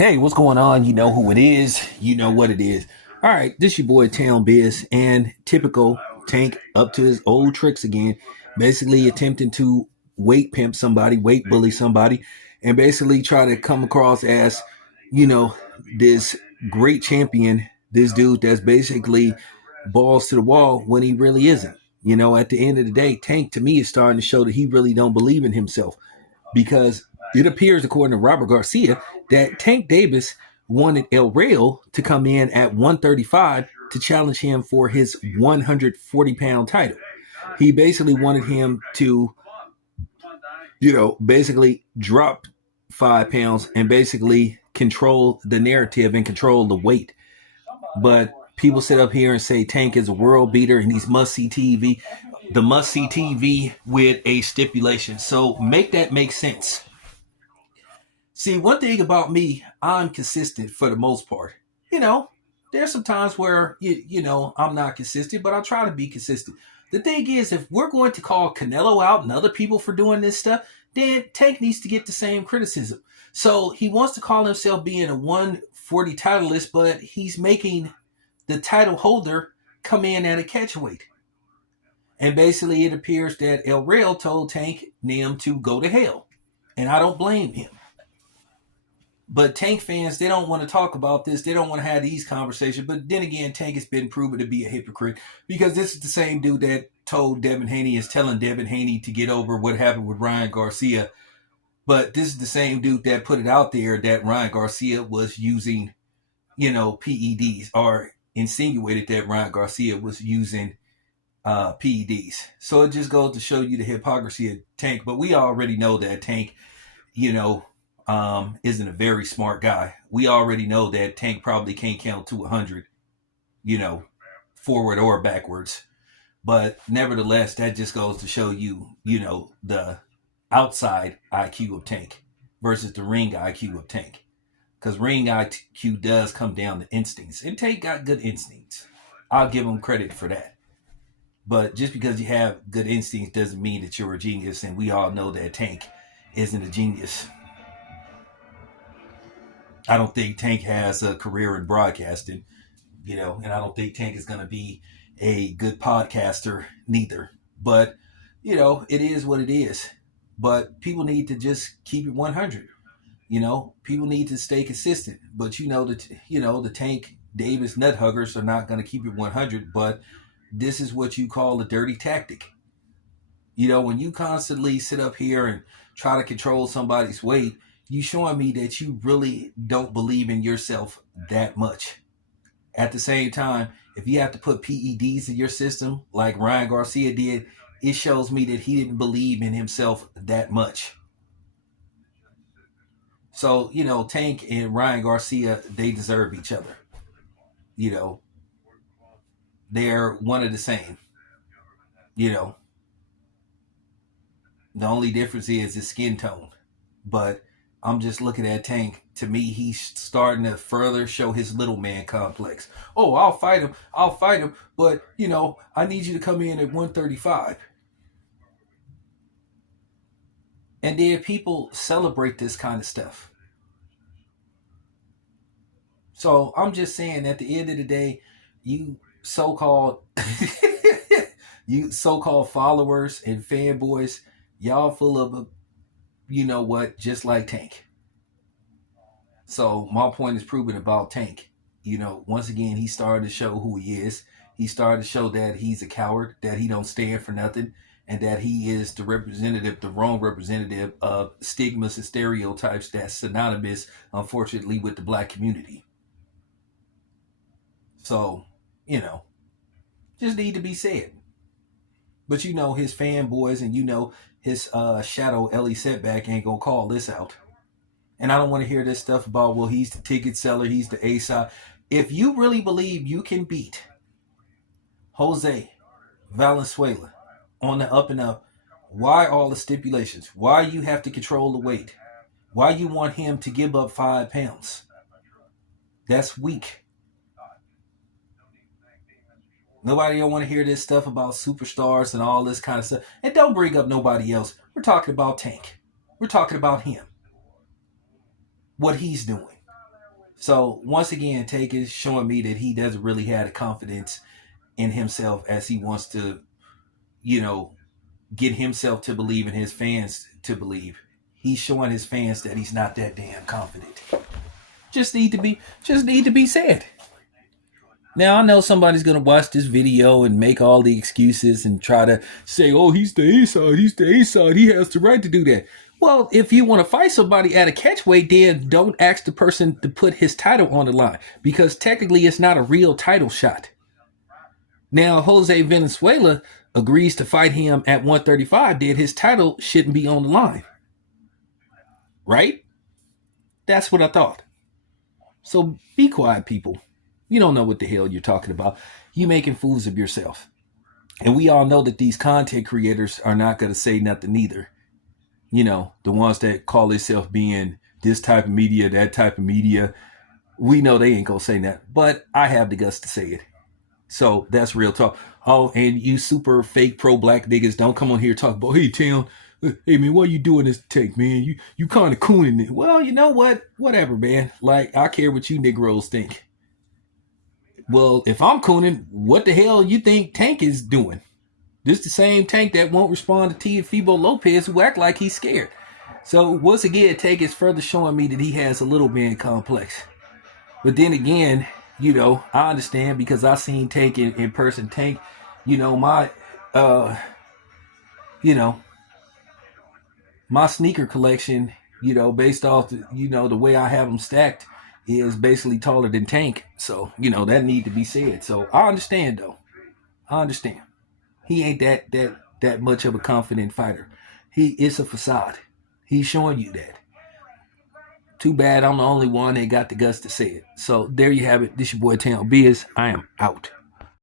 Hey, what's going on? You know who it is. You know what it is. All right, this your boy Town Biz, and typical Tank up to his old tricks again, basically attempting to weight pimp somebody, weight bully somebody, and basically try to come across as, you know, this great champion, this dude that's basically balls to the wall when he really isn't. At the end of the day, Tank to me is starting to show that he really don't believe in himself because it appears, according to Robert Garcia, that Tank Davis wanted El Rayo to come in at 135 to challenge him for his 140-pound title. He basically wanted him to, basically drop 5 pounds and basically control the narrative and control the weight. But people sit up here and say Tank is a world beater and he's must-see TV. The must-see TV with a stipulation. So make that make sense. See, one thing about me, I'm consistent for the most part. There's some times where, I'm not consistent, but I try to be consistent. The thing is, if we're going to call Canelo out and other people for doing this stuff, then Tank needs to get the same criticism. So he wants to call himself being a 140 titleist, but he's making the title holder come in at a catchweight. And basically it appears that El Real told Tank Nim to go to hell. And I don't blame him. But Tank fans, they don't want to talk about this. They don't want to have these conversations. But then again, Tank has been proven to be a hypocrite because this is the same dude that told Devin Haney, is telling Devin Haney to get over what happened with Ryan Garcia. But this is the same dude that put it out there that Ryan Garcia was using, PEDs, or insinuated that Ryan Garcia was using PEDs. So it just goes to show you the hypocrisy of Tank. But we already know that Tank, isn't a very smart guy. We already know that Tank probably can't count to 100, forward or backwards. But nevertheless, that just goes to show you, the outside IQ of Tank versus the ring IQ of Tank. Because ring IQ does come down to instincts. And Tank got good instincts. I'll give him credit for that. But just because you have good instincts doesn't mean that you're a genius. And we all know that Tank isn't a genius. I don't think Tank has a career in broadcasting, and I don't think Tank is going to be a good podcaster neither. But, it is what it is. But people need to just keep it 100. People need to stay consistent. But the Tank Davis nut huggers are not going to keep it 100. But this is what you call a dirty tactic. When you constantly sit up here and try to control somebody's weight, you showing me that you really don't believe in yourself that much. At the same time, if you have to put PEDs in your system like Ryan Garcia did, it shows me that he didn't believe in himself that much. So, Tank and Ryan Garcia, they deserve each other. They're one of the same. The only difference is his skin tone. But I'm just looking at Tank. To me, he's starting to further show his little man complex. Oh, I'll fight him. But, I need you to come in at 135. And then people celebrate this kind of stuff. So I'm just saying, at the end of the day, you so-called followers and fanboys, y'all full of just like Tank. So my point is proven about Tank. Once again, he started to show who he is. He started to show that he's a coward, that he don't stand for nothing, and that he is the wrong representative of stigmas and stereotypes that's synonymous, unfortunately, with the black community. So, just need to be said. But his fanboys and his shadow Ellie Setback ain't gonna call this out. And I don't want to hear this stuff about, well, he's the ticket seller, he's the A-side. If you really believe you can beat Jose Valenzuela on the up and up, why all the stipulations? Why you have to control the weight? Why you want him to give up 5 pounds? That's weak. Nobody don't want to hear this stuff about superstars and all this kind of stuff. And don't bring up nobody else. We're talking about Tank. We're talking about him. What he's doing. So once again, Tank is showing me that he doesn't really have the confidence in himself as he wants to, you know, get himself to believe and his fans to believe. He's showing his fans that he's not that damn confident. Just need to be said. Now I know somebody's gonna watch this video and make all the excuses and try to say, "Oh, he's the A side. He's the A side. He has the right to do that." Well, if you want to fight somebody at a catchweight, then don't ask the person to put his title on the line because technically it's not a real title shot. Now Jose Venezuela agrees to fight him at 135. Then his title shouldn't be on the line, right? That's what I thought. So be quiet, people. You don't know what the hell you're talking about. You making fools of yourself. And we all know that these content creators are not going to say nothing either. You know, the ones that call themselves being this type of media, that type of media, we know they ain't going to say that. But I have the guts to say it. So that's real talk. Oh, and you super fake pro-black niggas don't come on here talk about, hey, Tim, hey, man, what you doing this take, man? You kind of cooning it. Well, you know what? Whatever, man. Like, I care what you Negroes think. Well, if I'm cooning, what the hell you think Tank is doing? This the same Tank that won't respond to Teofimo Lopez who act like he's scared. So once again, Tank is further showing me that he has a little man complex. But then again, you know, I understand because I seen Tank in person. Tank, you know, you know, my sneaker collection, you know, based off the, you know, the way I have them stacked is basically taller than Tank. So, you know, that need to be said. So I understand though. I understand. He ain't that much of a confident fighter. He is a facade. He's showing you that. Too bad I'm the only one that got the guts to say it. So there you have it. This your boy Town Biz. I am out.